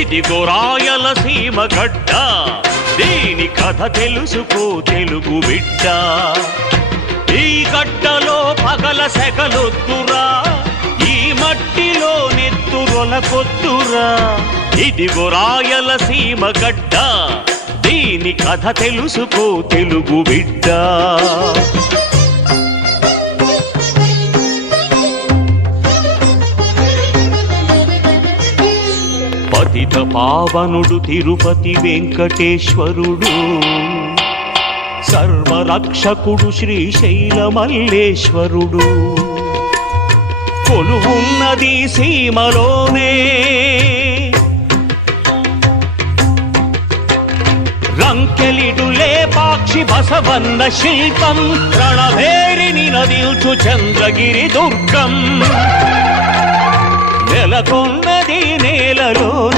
ఇదిగో రాయలసీమ గడ్డ, దీని కథ తెలుసుకో తెలుగు బిడ్డ. ఈ గడ్డలో పగల సెగలొద్దురా, ఈ మట్టిలో నెత్తురొలకొద్దురా. ఇదిగో రాయలసీమ గడ్డ, దీని కథ తెలుసుకో తెలుగు బిడ్డ. పతిత పావనుడు తిరుపతి వెంకటేశ్వరుడు, సర్వరక్షకుడు శ్రీశైల మల్లేశ్వరుడు. కొలువున్నది సీమలోనే, రంకెలిడు లేపాక్షి బసవన్న శిల్పం, రణభేరిని నదిల్చు చంద్రగిరి దుర్గం. నెలకొన్నది నేలలోనే